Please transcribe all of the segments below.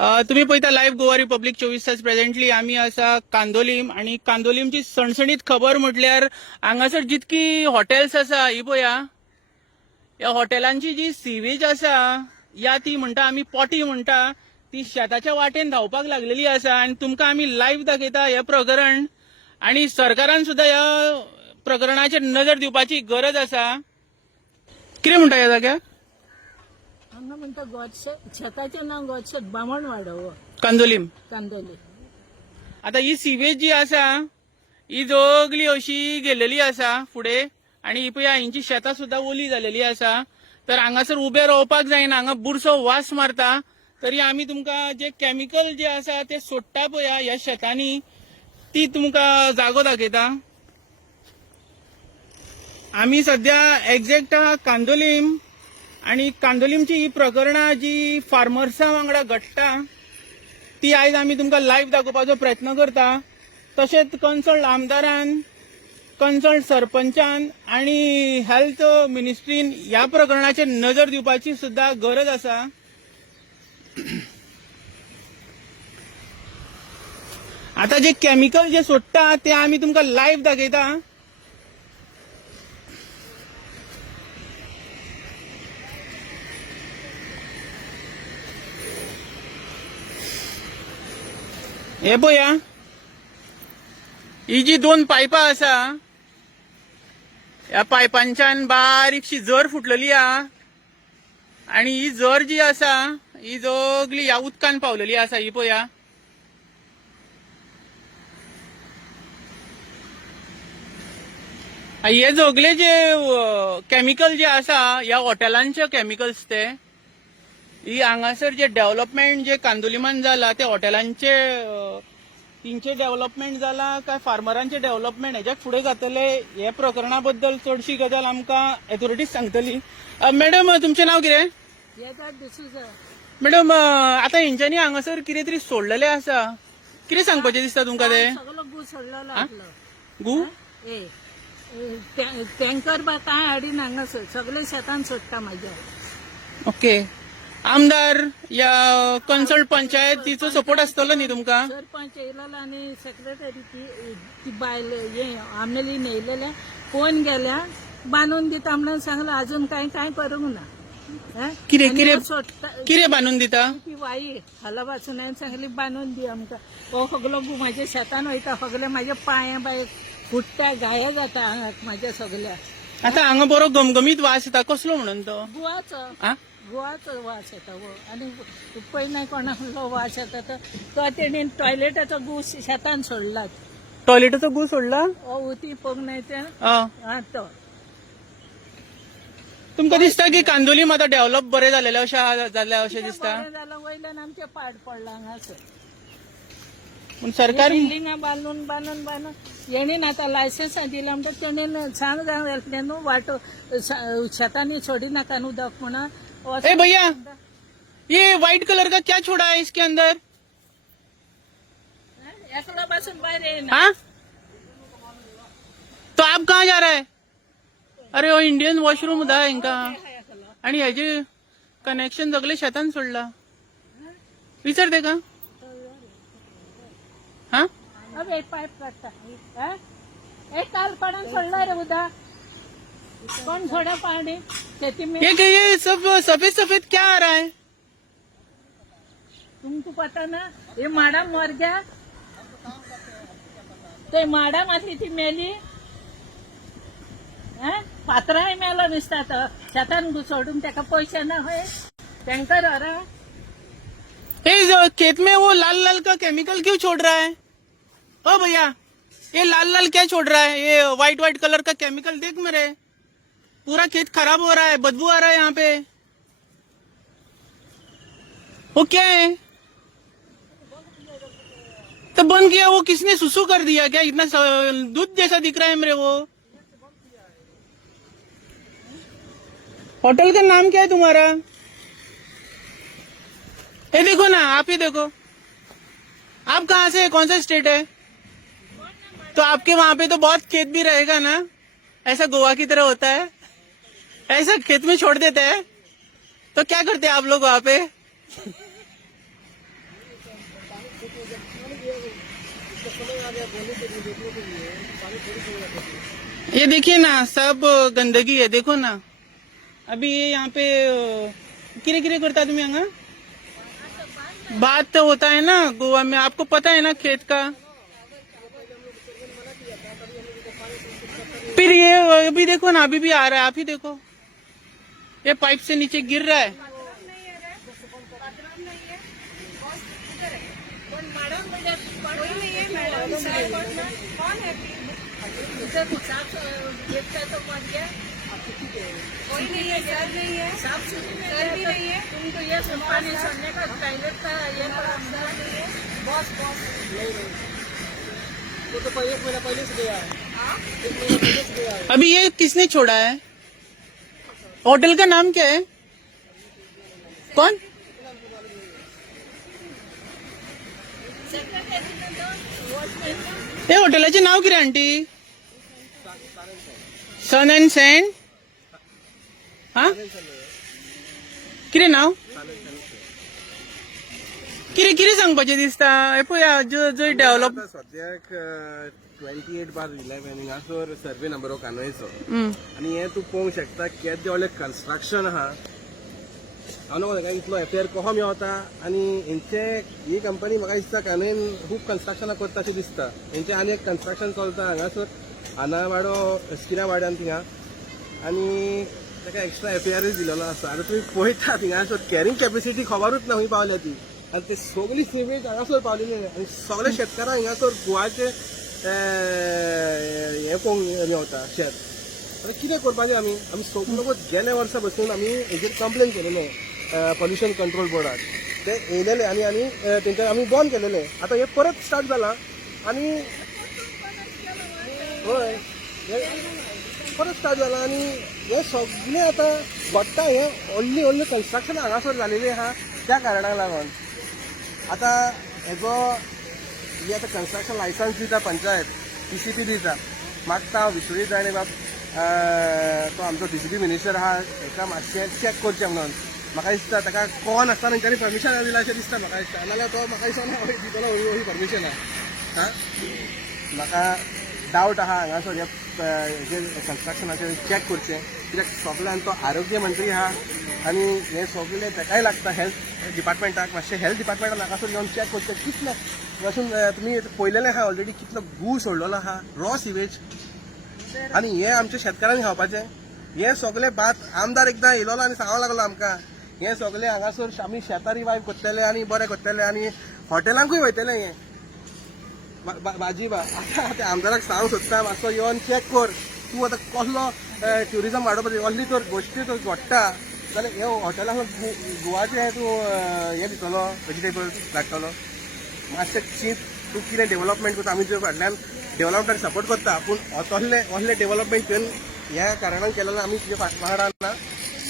तुम्ही पळयता live Goa Republic 24 तास प्रेझेंटली आम्ही असा कांदोलीम आणि कांदोलीमची सणसणीत खबर म्हटल्यार हांगासर जितकी हॉटेल्स आसा ही पळया या हॉटेलांची जी सीवेज आसा या ती म्हणटा आमी पोटी म्हणटा ती शेताच्या वाटेन धांवपाक लागलेली आसा आणि तुमकां आमी लाईव्ह दाखयता हे प्रकरण आणि सरकारान सुद्धा ह्या प्रकरणाचेर नजर दिवपाची गरज आसा. कितें म्हणटा ह्या जाग्यार हांगा म्हणटा गोडशें शेताचें नांव गोडशें बामण वाडो कांदोलीम. कांदोली. आता ही सीवेज जी आसा ही सगळी अशी गेलेली आसा फुडें आणि ही पळया हिंची शेतां सुद्धा ओली जालेली आसा. तर हांगासर उबे रावपाक जायना, हांगा बुरसो वास मारता. तरी आमी तुमकां जे केमिकल जे आसा ते सोडटा पळया ह्या शेतांनी ती तुमकां जागो दाखयता. आमी सध्या एक्झॅक्ट कांदोलीम आणि कांदोलीमची ही प्रकरणां जी फार्मर्सां वांगडा घडटा ती आयज आमी तुमकां लाईव्ह दाखोवपाचो प्रयत्न करता. तशेंच कन्सर्न आमदारान कन्सर्न सरपंचान आणि हेल्थ मिनिस्ट्रीन ह्या प्रकरणाचेर नजर दिवपाची सुद्धा गरज आसा. आता जे केमिकल जे सोडटा ते आमी तुमकां लाईव्ह दाखयता. हे पळया ही जी दोन पायपां आसा ह्या पायपांच्यान बारीकशी जर फुटलेली आहा आणि ही जर जी आसा ही सगळी ह्या उदकान पावलेली आसा. ही पळया हे सगळे जे केमिकल जे आसा ह्या हॉटेलांचे केमिकल्स ते ही हांगासर जे डेव्हलपमेंट जे कांदोलीमान जाला ते हॉटेलांचे तिंचे डेव्हलपमेंट जाला काय फार्मरांचे डेव्हलपमेंट हेज्या फुडें जातले हे प्रकरणा बद्दल चडशी गजाल आमकां ऑथॉरिटीज सांगतली. मॅडम तुमचें नांव कितें? मॅडम आता हेंच्यांनी हांगासर कितें तरी सोडलेलें आसा, कितें सांगपाचें दिसता तुमकां ते? सगळो गू सोडलेलो आपलो गू टँकर बा कांय हाडीन हांगा सगळे शेतान सोडटा म्हाज्या. ओके. आमदार या कन्सल्ट पंचायतीचो सपोर्ट आसतलो न्ही तुमकां? सरपंच येयलेलो आनी सेक्रेटरी ती बायल हे आमनेली न्हेयलेल्या फोन गेल्या बांदून दिता म्हणून सांगलो. अजून काय करूंक ना. कितें बांदून दिता? ती वाई हाला वाचून हांवें सांगली बांदून दी आमकां. हो सगलो गू म्हाज्या शेतान वयता. सगळे म्हाज्या पांयां बाय फुट्ट्या घाया जाता हांगाक म्हाज्या सगळ्या. आता हांगा बरो गमगमीत वास येता, कसलो म्हणून तो? गुवाचो वास येता वो. आनी पयलीं कोणाक वास येता तो तेणीन टॉयलेटाचो गू शेतान सोडला. टॉयलेटाचो गू सोडला? उती पळोवंक नाय ते तो. तुमकां दिसता की कांदोलीम आतां डेव्हलप बरें जालेलें अशें दिसता? जाल्यार वयल्यान आमचे पाड पडला हांगासर. पूण सरकार बिल्डिंगा बांदून येणीन आतां लायसन्सां दिला म्हणटा तेणीन सांग जाय न्हू वाटो शेतांनी सोडी नाका न्हू उदक म्हणून. ए भैया ये व्हाइट कलर का क्या छोड़ा है इसके अंदर? एकलो पासून भायर येना. हाँ तो आप कहाँ जा रहा है? अरे हो इंडियन वॉशरूम दा हिंका आणि हेजे कनेक्शन सगळे शेतान सोडला. विचारते का? हाँ अबे पाईप काढता. एक काल कोणान सोडला रे उदक? कौन छोड़ा पानी खेती में? ये सब सफेद सफेद क्या आ रहा है? तुमको पता ना ये माडा मर गया. ते माडा मारली ती मेली. पात्राय मेलो नुसता तो शेतान सोडून त्याका पैसे ना होय. टँकर आ रहा है. खेत में वो लाल लाल का केमिकल क्यों छोड़ रहा है? ओ भैया ये लाल लाल क्या छोड़ रहा है? ये व्हाइट व्हाइट कलर का केमिकल देख मेरे, पूरा खेत खराब हो रहा है, बदबू आ रहा है यहाँ पे. वो क्या है? तो बंद किया वो किसने? सुसु कर दिया क्या? इतना दूध जैसा दिख रहा है मेरे वो. होटल का नाम क्या है तुम्हारा? ये देखो ना, आप ही देखो. आप कहाँ से, कौन सा स्टेट है? तो आपके वहां पे तो बहुत खेत भी रहेगा ना, ऐसा गोवा की तरह होता है? ऐसा खेत में छोड़ देते हैं तो क्या करते हैं आप लोग वहां पे? ये देखिए ना, सब गंदगी है, देखो ना। अभी ये यहाँ पे किरे किरे करता तुम्ही अंगा बात तो होता है ना गोवा में, आपको पता है ना खेत का। फिर ये अभी देखो ना, अभी भी आ रहा है, आप ही देखो, ये पाइप से नीचे गिर रहा है। कोई नहीं है, सर नहीं है, साफ सुथरी भी नहीं है। तुम तो ये पानी छोड़ने का टॉयलेट का ये नहीं है। बॉस वो तो एक महीना पहले से गया है। एक महीना पहले से गया है। अभी ये किसने छोड़ा है? होटल का नाम क्या है? कौन? हे हॉटेलाचे नाव कितें आंटी? Sun and sand? हा कितें नाव? कितें कितें सांगपाचें दिसता? हे पळया जंय डेव्हलप सद्याक 28/11 हिंगासर सर्वे नंबर हो कानोयचो आनी हे तूं पळोवंक शकता केदें व्हडलें कन्स्ट्रक्शन आहा. हांव नको ताका इतलो एफेयर कहो मेवता आनी हेंचे ही कंपनी म्हाका दिसता कानोयन खूब कन्स्ट्रक्शनां करता अशें दिसता. हेंचे आनी एक कन्स्ट्रक्शन चलता हांगासर आनावाडो स्किना वाड्यान थिंगा आनी ताका एक्स्ट्रा एफेयरूय दिलेलो आसा. आतां तुमी पळयता हिंगासर कॅरींग कॅपेसिटी खबरूच ना खंय पावल्या ती. आनी ते सगळी सिमेंट हांगासर पावलेली आनी सगळे शेतकारांक हिंगासर गोवाचे हे पळोवंक मेवता शेत. आतां कितें करपाचें आमी सगळो गेल्या वर्सा बसून आमी हेजेर कंप्लेन केलेले पॉल्युशन कंट्रोल बोर्डाक. ते येयलेले आनी तेंच्यानी आमी बंद केलेले. आतां हे परत स्टार्ट जाला आनी हय परत स्टार्ट जाला आनी हे सगळे आतां घडटा. हे व्हडली व्हडली कन्स्ट्रक्शन हांगासर जालेली आहा त्या कारणाक लागून. आतां हेजो ही आतां कन्स्ट्रक्शन लायसन्स दिता पंचायत, PCT दिता. मागता हांव विचारीत आनी बाब तो आमचो DCP मिनिस्टर आहा हेका मातशें चॅक करचें म्हणून. म्हाका दिसता ताका कोण आसता तेंच्यांनी परमिशन दिलां अशें दिसता म्हाका दिसता. नाजाल्यार तो म्हाका दिसना दितलो हळू परमिशन आहा. म्हाका डावट आहा हांगासर हेजे कन्स्ट्रक्शनाचेर चॅक करचें कित्याक सगळ्यान तो आरोग्य मंत्री आहा आनी हे सगळे ताकाय लागता हेल्थ डिपार्टमेंटाक. मातशें हेल्थ डिपार्टमेंटान हांगासर येवन चॅक करचें कितलो वचून तुमी पळयलेलें आहा ऑलरेडी कितलो गू सोडलेलो आहा रॉ सिवेज. आनी हे आमच्या शेतकारांक खावपाचें. हे सगळे बात आमदार एकदां येयलोलो आनी सांगूंक लागलो आमकां हे सगळे हांगासर आमी शेतां रिवायव करतले आनी बरें करतले आनी हॉटेलांकूय वयतले. हे भाजी आतां त्या आमदाराक सांगूंक सोदता मातसो येवन चॅक कर. तूं आतां कसलो ट्युरिजम वाडोवपाचें असली तर गोश्टी तर घडटा जाल्यार हे हॉटेलाक गोवाचें तूं हे दितलो व्हेजिटेबल धाडटलो. मातशें चीप तूं कितें डेव्हलपमेंट करता. आमी तुजे फाटल्यान डेव्हलपमेंटाक सपोर्ट करता पूण असले डेव्हलपमेंट तुवें ह्या कारणान केलें आमी तुजे वांगडा ना.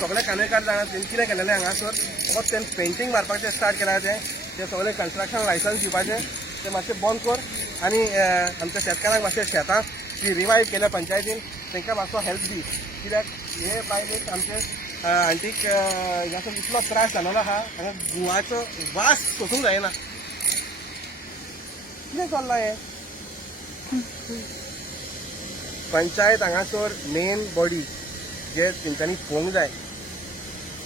सगळे कानेकार जाणा तेणी कितें केलेलें हांगासर फकत तें पेंटींग मारपाचें स्टार्ट केलां. तें सगळें कन्स्ट्रक्शन लायसन्स दिवपाचें तें मातशें बंद कर आनी आमच्या शेतकारांक मातशें शेतां ती रिवायव केल्या पंचायतीन तांकां मातसो हेल्प दी. कित्याक हे बायलेक आमचे आंटीक हांगासर इतलो त्रास जालोलो आहा. हांगा गुवाचो वास सोसूंक जायना. कितें चल्लां हें? पंचायत हांगासर मेन बॉडी जे तेंच्यांनी पळोवंक जाय.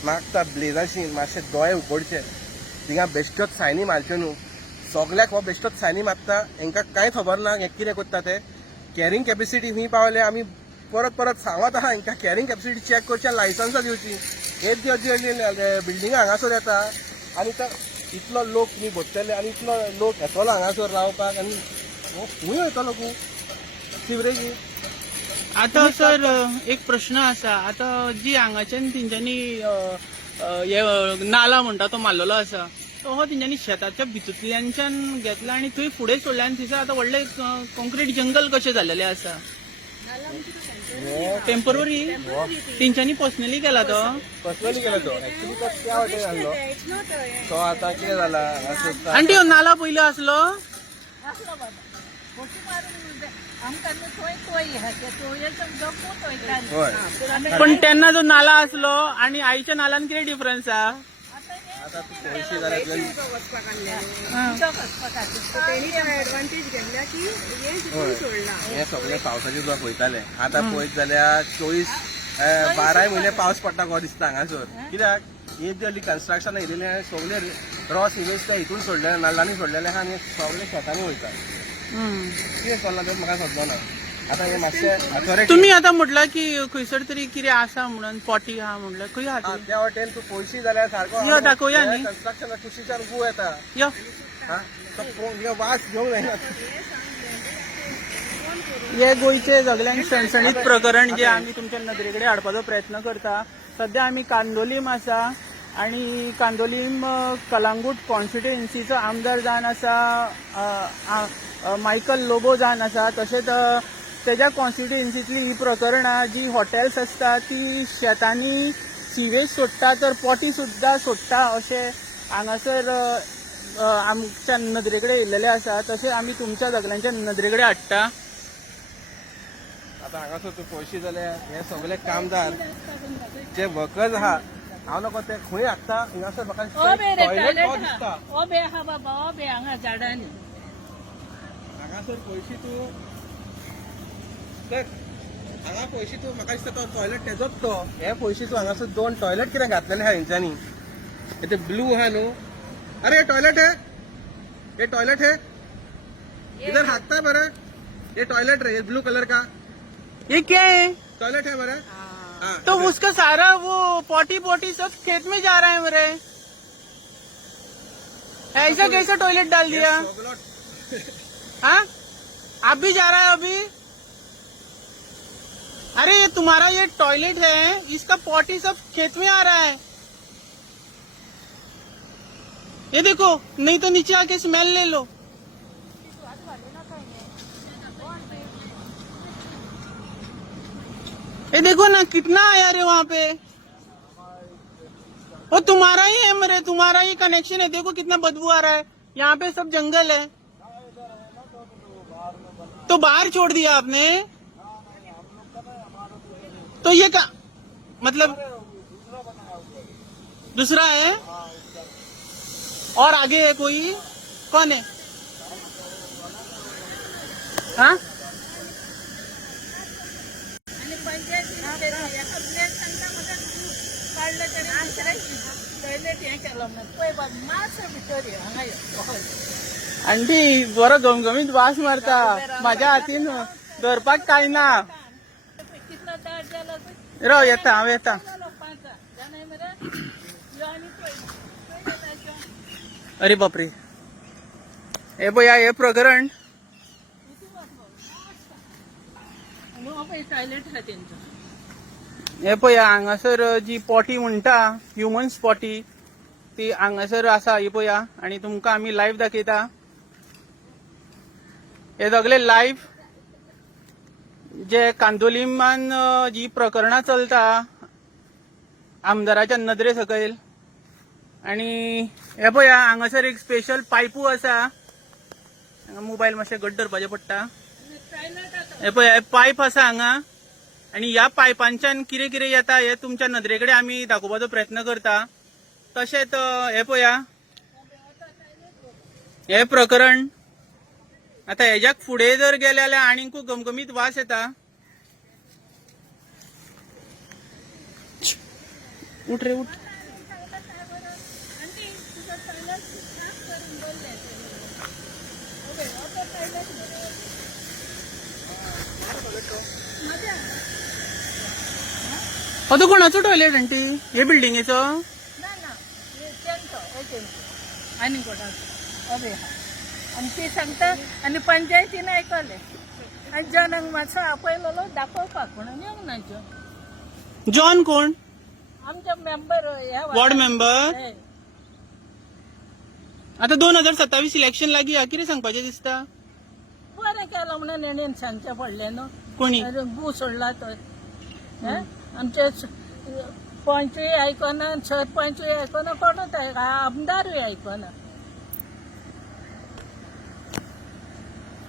मागता ब्लेजाशीन मातशे दोळे उगडचे. थिंगा बेश्टोच सायनी मारच्यो न्हू. सगळ्याक हो बेश्टोच सायनी मारता. हांकां कांय खबर ना हे कितें करता ते. कॅरींग कॅपेसिटी खंय पावले आमी परत सांगत आहा हांकां कॅरींग कॅपेसिटी चॅक करचें लायसन्सां दिवची. हेच बिल्डिंगा हांगासर येता आनी इतलो लोक तुमी भरतले आनी इतलो लोक येतलो हांगासर रावपाक आनी खंय वयतलो तूं शिवरेगी. आता सर एक प्रश्न आसा. आता जी हांगाच्यान तेंच्यांनी हे नाला म्हणटा तो मारलेलो आसा तो हो तेंच्यांनी शेताच्या भितूंतल्यानच्यान घेतला आनी थंय फुडें सोडल्या आनी थंयसर आतां व्हडलें कॉन्क्रीट जंगल कशें जाल्लेलें आसा. टेम्पररी तेंच्यांनी पर्सनली केला तो. पर्सनली केला तो एक्चुअली तो त्या वाटेन आसलो तो. आतां कितें जालां आंटी हो नाला पयलो आसलो. हय पण तेन्ना जो नाला आसलो आनी आयच्या नाल्यान कितें डिफरन्स आहा? आता पयशे जाल्यार हे सगळे पावसाचे तुका पळयताले आता पळयत जाल्यार 12 म्हयने पावस पडटा कहो दिसता हांगासर कित्याक हे जे कन्स्ट्रक्शन येयलेले सगळे रॉ सिवेज ते हितून सोडलेले नाल्लांनी सोडलेले आहा आनी सगळे शेतांनी वयता कितें चल्ला तें म्हाका समजना आता हे मातशें तुम्ही आता म्हटला की खंयसर तरी कितें आसा म्हणून पॉटी आहा म्हणलं खंय आहा त्या हॉटेल तू पयशे जाल्यार सारको यो दाखोवया न्ही कन्स्ट्रक्शन कुशीच्यान गू येता यो हा तो वास घेवंक जायना हे गोंयचे सगळ्यांत सणसणीत प्रकरण जे आमी तुमच्या नदरेकडे हाडपाचो प्रयत्न करता सध्या आमी कांदोलीम आसा आणि कांदोलीम कलांगूट कॉन्स्टिट्युएन्सीचो आमदार जावन आसा मायकल लोबो जावन आसा तशेंच तेज्या कॉन्स्टिट्युएन्सींतली ही प्रकरणां जी हॉटेल्स आसता ती शेतांनी सिवेज सोडटा तर पॉटी सुद्दां सोडटा अशें हांगासर आमच्या नदरेकडे येयल्लेले आसा तशें आमी तुमच्या सगळ्यांच्या नदरेकडे हाडटा आता हांगासर तू पयशे जाल्यार हे सगळे कामदार जे वर्कर्स आहा हांव नको ते खंय हाडटा हिंगासर म्हाका टॉयलेट हो दिसता ओबे आहा बाबा ओबे हांगा झाडांनी हांगासर पयशे तू हांगा पयशे तू म्हाका दिसता तो टॉयलेट तेजोच तो हे पयशे तू हांगासर 2 टॉयलेट कितें घातलेले आहा हेंच्यांनी ते ब्लू आहा न्हू अरे ये टॉयलेट है इधर हाकता बरं ये टॉयलेट रे ये ब्लू कलर का ये क्या है टॉयलेट है बरं हाँ तो उसका सारा वो पॉटी सब खेत में जा रहा है मेरे ऐसा कैसा टॉयलेट डाल दिया हाँ आप भी जा रहा है अभी अरे ये तुम्हारा ये टॉयलेट है इसका पॉटी सब खेत में आ रहा है ये देखो नहीं तो नीचे आके स्मेल ले लो ये देखो ना कितना आया रे वहाँ पे वो तुम्हारा ही है मेरे तुम्हारा ही कनेक्शन है देखो कितना बदबू आ रहा है यहाँ पे सब जंगल है तो बाहर छोड़ दिया आपने तो ये का मतलब दूसरा है और आगे है कोई कौन है हाँ आंटी बरो घमघमीत वास मारता माझ्या हातीन धरपाक काय ना राव येता हांव येता अरे बापरे हे पळया हे प्रकरण हे पळया हांगासर जी पॉटी म्हणटा ह्युमन्स पॉटी ती हांगासर आसा ही पळया आणि तुमकां आमी लायव्ह दाखयता हे सगळे लायव्ह जे कांदोलीमान जी प्रकरणां चलता आमदाराच्या नदरे सकयल आणि हे पळया हांगासर एक स्पेशल पायपू आसा हांगा मोबायल मातशें घट धरपाचें पडटा हे पळया पायप आसा हांगा आणि ह्या पायपांच्यान कितें कितें येता हे तुमच्या नदरेकडे आमी दाखोवपाचो प्रयत्न करता तशेंच हे पळया हे प्रकरण आता हेज्याक फुडें जर गेले जाल्यार आनीक घमघमीत वास येता उठ रे उठ तो कोणाचो टॉयलेट आंटी हे बिल्डिंगेचो आणि कोणाचो ओबे आणि ते सांगता आणि पंचायतीन आयकले आणि जनांक मातसो आपयलेलो दाखोवपाक म्हणून येवंक नाच्यो जॉन कोण आमचे मेंबर वॉर्ड मेंबर आता 2027 इलेक्शन लागीं हा कितें सांगपाचें दिसता बरें केलो म्हणून नेणेन सांगचें पडलें न्हू कोणी भू सोडला तो आमचे पंचूय आयकना सरपंचूय आयकना कोणूच आमदारूय आयकना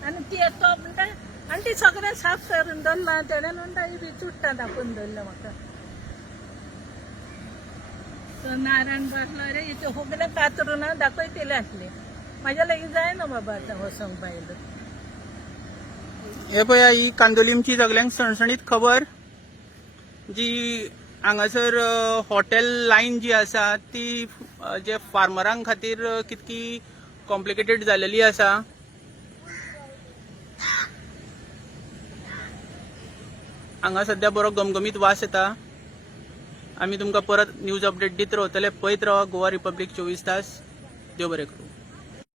आनी ती तो म्हणटा आनी ती सगळें साफ करून दवरला तेणें म्हणटा ही बी चुट्टा दाखोवन दवरलें म्हाका नारायण बसलो रे इथे होगले कातरून दाखयतले आसले म्हाज्या लागीं जायना बाबा आतां वसोंक भायलो. हे पळया ही कांदोलीमची सगळ्यांक सणसणीत खबर जी हांगासर हॉटेल लायन जी आसा ती जे फार्मरांक खातीर कितकी कॉम्प्लिकेटेड जालेली आसा. हांगा सध्या बरो गमगमीत वास येता. आमी तुमकां परत न्यूज अपडेट दीत रावतले. पळयत रावा गोवा रिपब्लीक 24 तास. देव बरें करूं.